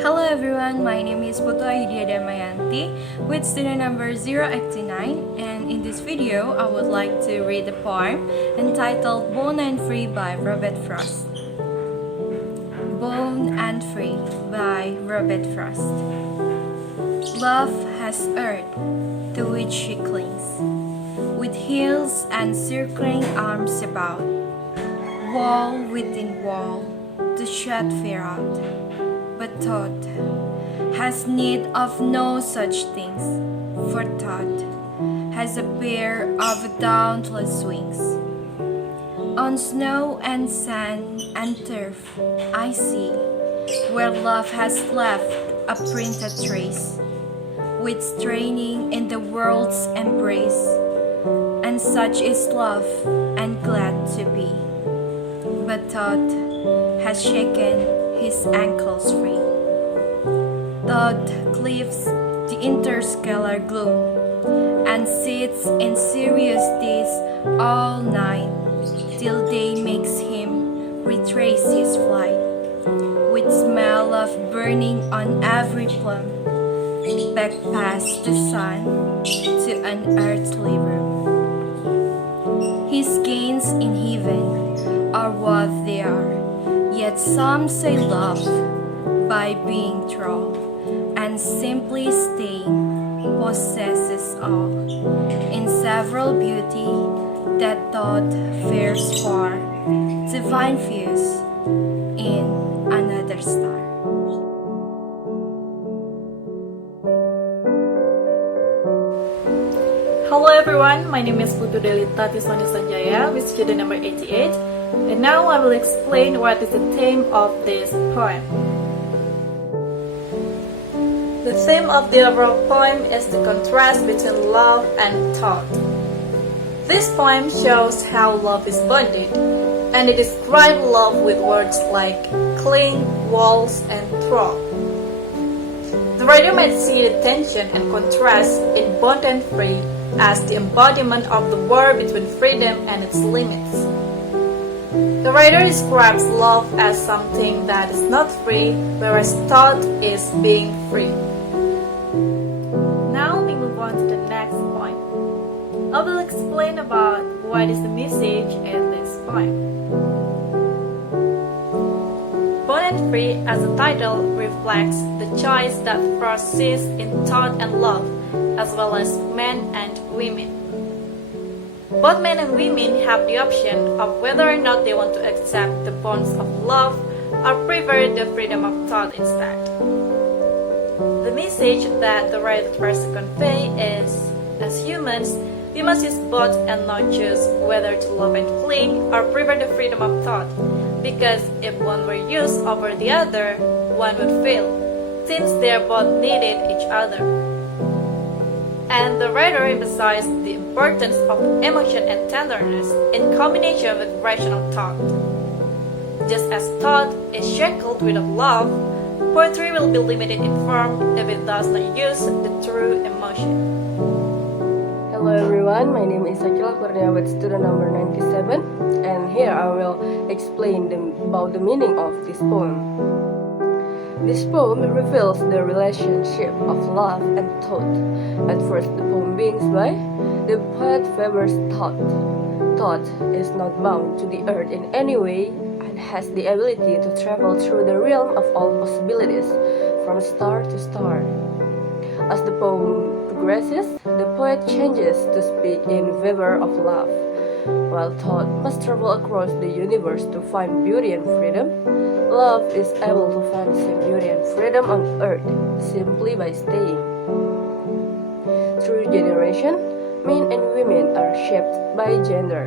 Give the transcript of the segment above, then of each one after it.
Hello everyone, my name is Putu Damayanti with student number 089, and in this video I would like to read a poem entitled Bone and Free by Robert Frost. Bone and Free by Robert Frost. Love has earth to which she clings, with heels and circling arms about, wall within wall to shut fear out. But thought has need of no such things, for thought has a pair of dauntless wings. On snow and sand and turf I see where love has left a printed trace, with straining in the world's embrace, and such is love and glad to be. But thought has shaken his ankles free. Thought cleaves the interscalar gloom and sits in serious days all night till day makes him retrace his flight, with smell of burning on every plum, back past the sun to an earthly room. His gains in heaven are what they are, yet some say love by being thrall, and simply staying possesses all. In several beauty that thought fares far to find fuse in another star. Hello everyone, my name is Putu Delita Tiswani Sanjaya with student number 88. And now I will explain what is the theme of this poem. The theme of the overall poem is the contrast between love and thought. This poem shows how love is bonded, and it describes love with words like cling, walls, and throw. The writer might see the tension and contrast in bond and free as the embodiment of the war between freedom and its limits. The writer describes love as something that is not free, whereas thought is being free. Now we move on to the next point. I will explain about what is the message in this poem. Born and Free as a title reflects the choice that Frost sees in thought and love, as well as men and women. Both men and women have the option of whether or not they want to accept the bonds of love or prefer the freedom of thought instead. The message that the writer tries to convey is, as humans, we must use both and not choose whether to love and cling or prefer the freedom of thought, because if one were used over the other, one would fail, since they are both needed each other. And the writer emphasized the importance of emotion and tenderness in combination with rational thought. Just as thought is shackled without love, poetry will be limited in form if it does not use the true emotion. Hello everyone, my name is Sakilla Kurnia with student number 97, and here I will explain about the meaning of this poem. This poem reveals the relationship of love and thought. At first, the poem begins by the poet favors thought. Thought is not bound to the earth in any way and has the ability to travel through the realm of all possibilities, from star to star. As the poem progresses, the poet changes to speak in favor of love. While thought must travel across the universe to find beauty and freedom, love is able to find same beauty and freedom on earth simply by staying. Through generation, men and women are shaped by gender,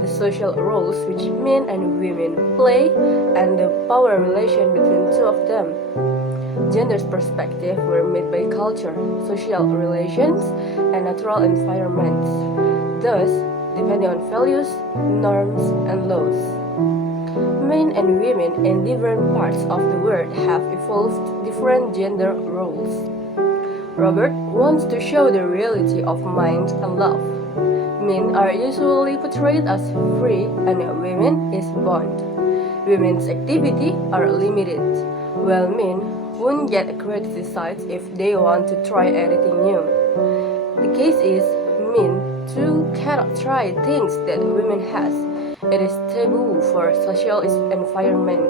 the social roles which men and women play, and the power relation between two of them. Gender's perspective were made by culture, social relations, and natural environments, thus depending on values, norms, and laws. Men and women in different parts of the world have evolved different gender roles. Robert wants to show the reality of mind and love. Men are usually portrayed as free and women is bond. Women's activity are limited, while men won't get criticized if they want to try anything new. The case is, men too cannot try things that women has. It is taboo for social environment.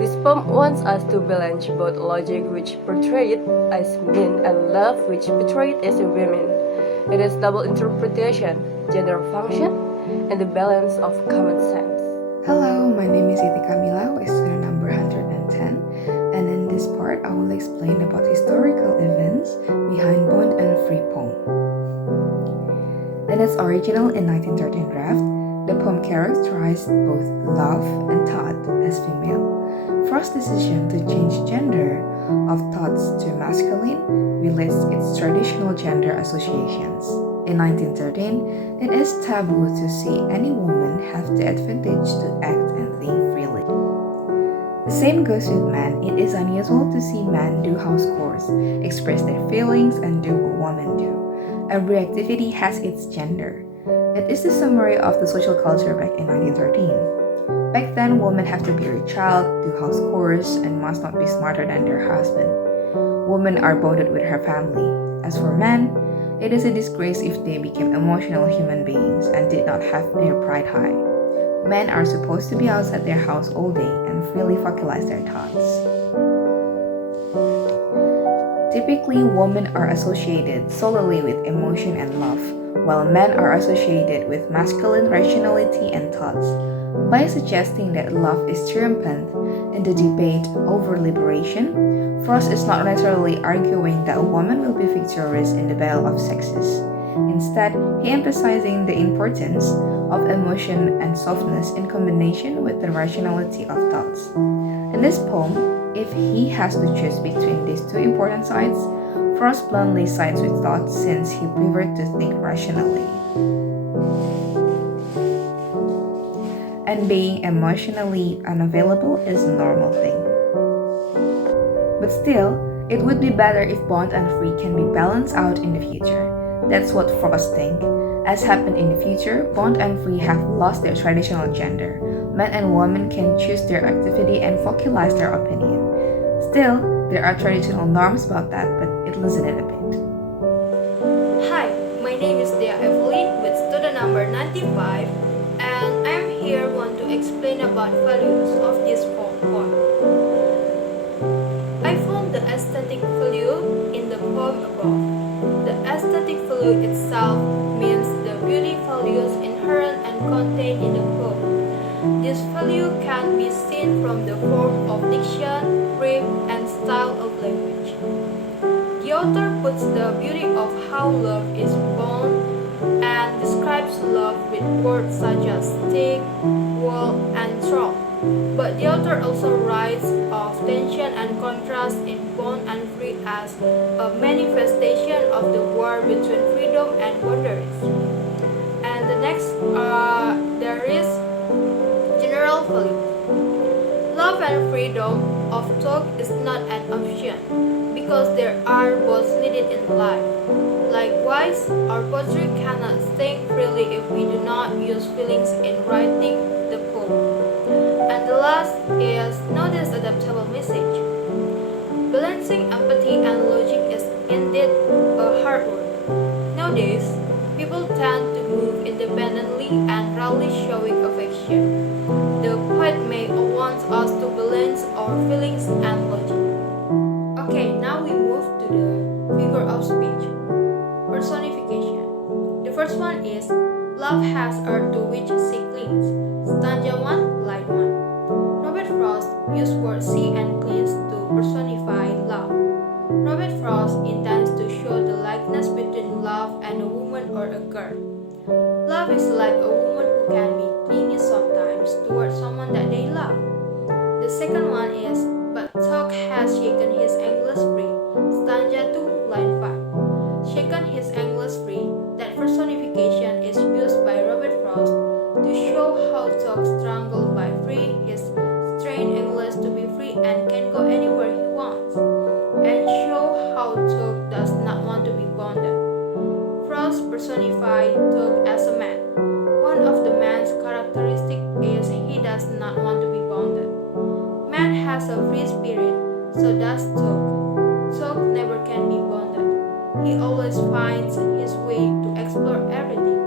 This poem wants us to balance both logic which portray it as men and love which portray it as women. It is double interpretation, gender function, and the balance of common sense. Hello, my name is Kamila, with student number 110, and in this part I will explain about historical events behind Bond and Free poem. In its original in 1913 draft, the poem characterized both Love and Thought as female. Frost's decision to change gender of thoughts to masculine relates its traditional gender associations. In 1913, it is taboo to see any woman have the advantage to act and think freely. The same goes with men. It is unusual to see men do house chores, express their feelings, and do what women do. Every activity has its gender. It is the summary of the social culture back in 1913. Back then, women have to bear a child, do house chores, and must not be smarter than their husband. Women are bonded with her family. As for men, it is a disgrace if they became emotional human beings and did not have their pride high. Men are supposed to be outside their house all day and freely vocalize their thoughts. Typically, women are associated solely with emotion and love, while men are associated with masculine rationality and thoughts. By suggesting that love is triumphant in the debate over liberation, Frost is not necessarily arguing that a woman will be victorious in the battle of sexes. Instead, he emphasizing the importance of emotion and softness in combination with the rationality of thoughts. In this poem, if he has to choose between these two important sides, Frost bluntly sides with thought since he preferred to think rationally. And being emotionally unavailable is a normal thing. But still, it would be better if Bond and Free can be balanced out in the future. That's what Frost thinks. As happened in the future, Bond and Free have lost their traditional gender. Men and women can choose their activity and vocalize their opinion. Still, there are traditional norms about that, but it loosened it a bit. Hi, my name is Dea May Evelyn with student number 95, and I'm here want to explain about values of this poem. I found the aesthetic value in the poem above. The aesthetic value itself means the beauty values inherent and contained in the poem. This value can be seen from the form of diction, rhyme, and style of language. The author puts the beauty of how love is born and describes love with words such as stick, wall, and strong. But the author also writes of tension and contrast in Bond and Free as a manifestation of the war between freedom and boundaries. And the next, there is general value. Love and freedom of talk is not an option because there are both needed in life. Likewise, our poetry cannot sing freely if we do not use feelings in writing the poem. And the last is notice adaptable message. Balancing empathy and logic is indeed a hard work. Nowadays, people tend to move independently and rarely showing affection. The poet may want us to balance our feelings and logic. Okay, now we move to the figure of speech. Personification. The first one is love has earth to which she clings. Stanza 1, line 1. Robert Frost used word she and clings to personify love. Robert Frost intends to show the likeness between love and a woman or a girl. Love is like a woman who can be clingy sometimes towards someone that they love. The second one is but talk has shaken his anglers free. Stanza 2, line 5. Shaken his anglers free. That personification is used by Robert Frost to show how talk strangled by free his strained anglers to be free and can go anywhere he wants, and show how talk does not want to be bonded. Frost personified talk as a man. One of the man's characteristics is he does not want to be bonded. Man has a free spirit, so does That's Took. Took never can be bonded. He always finds his way to explore everything.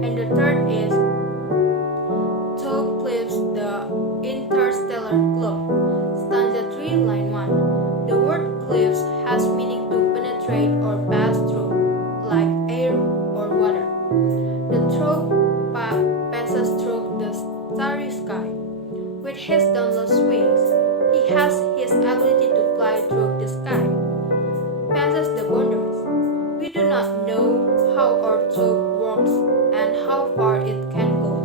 And the third is Took clips the interstellar globe. Stanza 3, line 1. The word clips has meaning to penetrate or pass through, like air or water. The Took passes through the starry sky. With his dauntless wings, he has his ability to fly through the sky, passes the boundaries. We do not know how our Took works and how far it can go.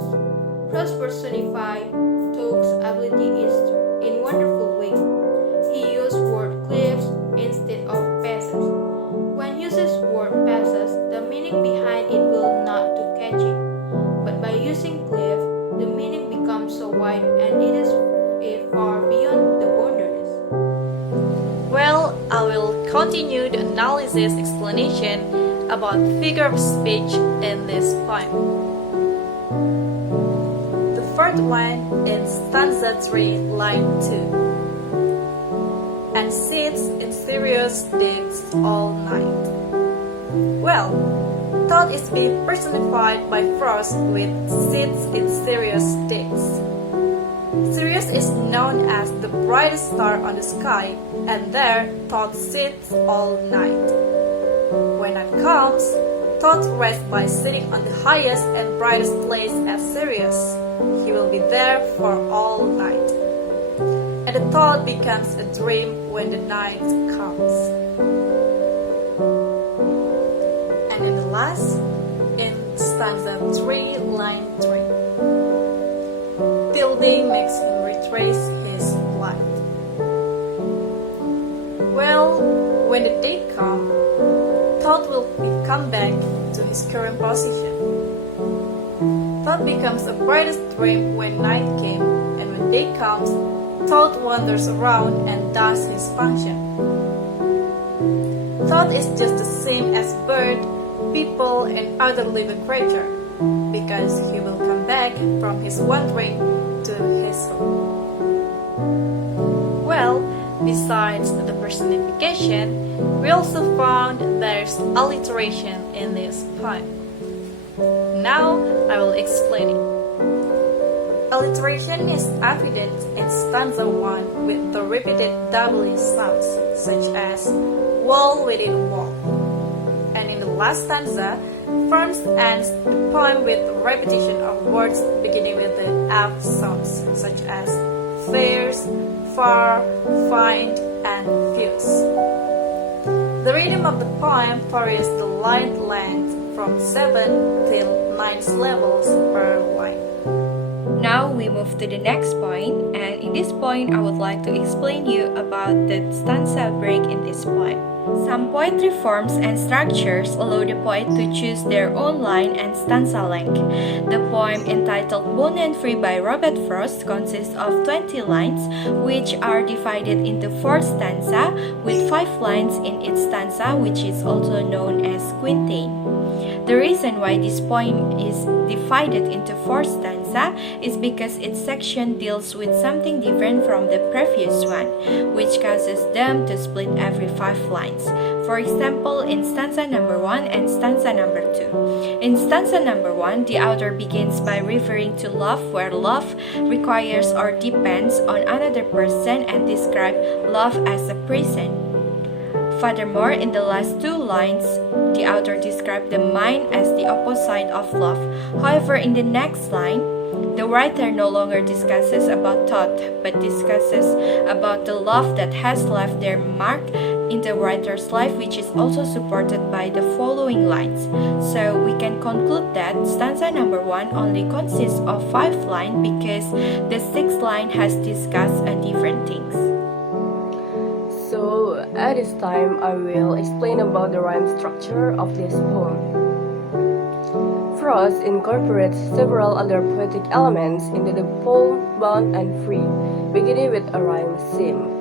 Frost personifies Took's ability in wonderful way. He used word cliffs instead of passes. When uses word passes, the meaning behind it will not to catch it. But by using cliff, the meaning becomes so wide and it is far beyond the boundaries. Well, I will continue the analysis explanation about figure of speech in this poem. The first one in stanza 3, line 2. And sits in serious digs all night. Well, thought is being personified by Frost with sits in serious digs. Sirius is known as the brightest star on the sky, and there Thought sits all night. When night comes, Thought rests by sitting on the highest and brightest place at Sirius. He will be there for all night. And the thought becomes a dream when the night comes. And in the last, in stanza 3, line 3. Till day makes him retrace his flight. Well, when the day comes, Thought will come back to his current position. Thought becomes the brightest dream when night came, and when day comes, Thought wanders around and does his function. Thought is just the same as bird, people, and other living creature, because he will come back from his wandering to his home. Well, besides the personification, we also found there's alliteration in this poem. Now I will explain it. Alliteration is evident in stanza 1 with the repeated doubly sounds, such as wall within wall. And in the last stanza, Firms ends the poem with a repetition of words beginning with the F sounds, such as fierce, far, find, and fuse. The rhythm of the poem varies the line length from 7 till 9 syllables per line. Now we move to the next point, and in this point I would like to explain you about the stanza break in this poem. Some poetry forms and structures allow the poet to choose their own line and stanza length. The poem entitled Born and Free by Robert Frost consists of 20 lines, which are divided into 4 stanza with 5 lines in each stanza, which is also known as quintain. The reason why this poem is divided into 4 stanza is because each section deals with something different from the previous one, which causes them to split every 5 lines. For example, in stanza number 1 and stanza number 2. In stanza number 1, the author begins by referring to love, where love requires or depends on another person, and describe love as a prison. Furthermore, in the last 2 lines, the author described the mind as the opposite of love. However, in the next line, the writer no longer discusses about thought, but discusses about the love that has left their mark in the writer's life, which is also supported by the following lines. So we can conclude that stanza number 1 only consists of 5 lines because the 6th line has discussed different things. So, at this time, I will explain about the rhyme structure of this poem. Frost incorporates several other poetic elements into the poem Bound and Free, beginning with a rhyme scheme.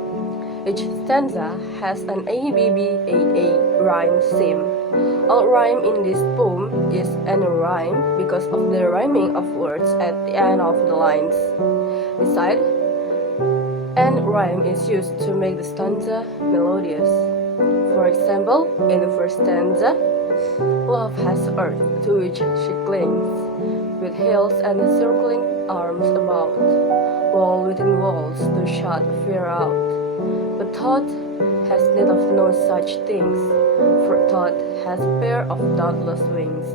Each stanza has an ABBAA rhyme scheme. All rhyme in this poem is an rhyme because of the rhyming of words at the end of the lines. Besides, and rhyme is used to make the stanza melodious. For example, in the first stanza, love has earth to which she clings, with hills and circling arms about, wall within walls to shut fear out. But thought has need of no such things, for thought has a pair of doubtless wings.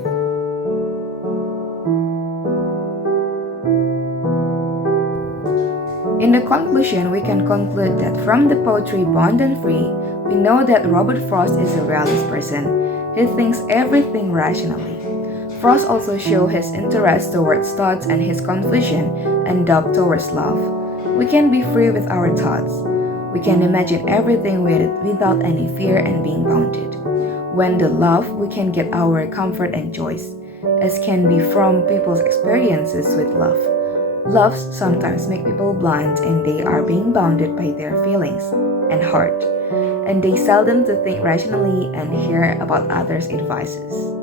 In the conclusion, we can conclude that from the poetry Bond and Free, we know that Robert Frost is a realist person. He thinks everything rationally. Frost also shows his interest towards thoughts and his confusion and doubt towards love. We can be free with our thoughts. We can imagine everything without any fear and being bounded. When the love, we can get our comfort and joys, as can be from people's experiences with love. Loves sometimes make people blind and they are being bounded by their feelings and heart, and they seldom to think rationally and hear about others' advices.